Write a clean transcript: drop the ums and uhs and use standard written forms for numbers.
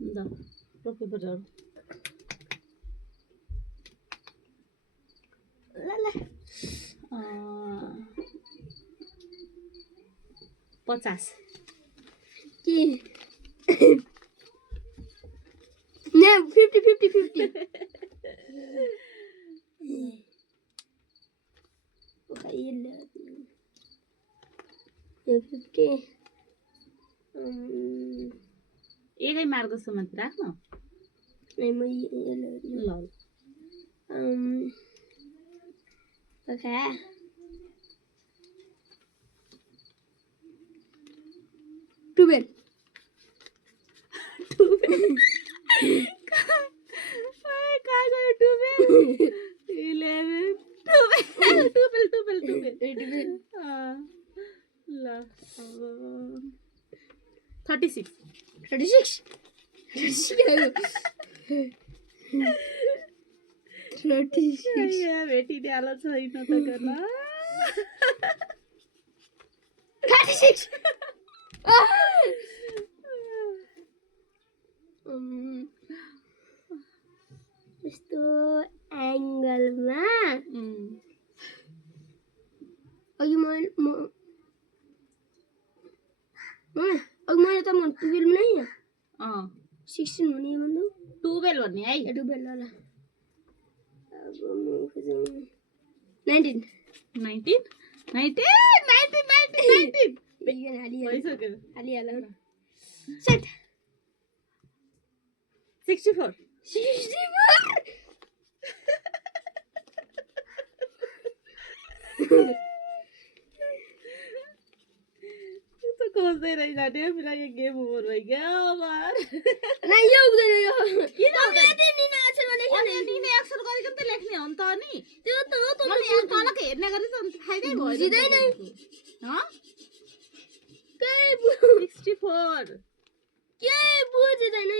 Da. Rock paper roll. ल 50. के ने 50 50 50 ओखाइले यो 50 एकै मार्गसम्म राख्न नहीं म ल ओके 12 काय गयो 12 11 12 ल 36 36 या भेटिने आलो छैन त गर्ला 36 यस्तो एंगलमा अघि मैले त म 12 नै 16 भने भन्दा 12 भन्ने है 12 ल अब म 19 भइसक्यो हालिहाल सेट 64 तो खोज्दै रहि जाने मेरा ये गेम ओभर भयो क्या यार नहीं यो हुँदैन यो किन मैले निना अक्षर भनेको अनि निने अक्षर गरिकन त लेख्ने हो नि त अनि त्यो त हो त अनि यहाँ तलक हेर्ने गरे त अनि फाइदै भयो बुझिदैन ह के 64 के बुझिदैन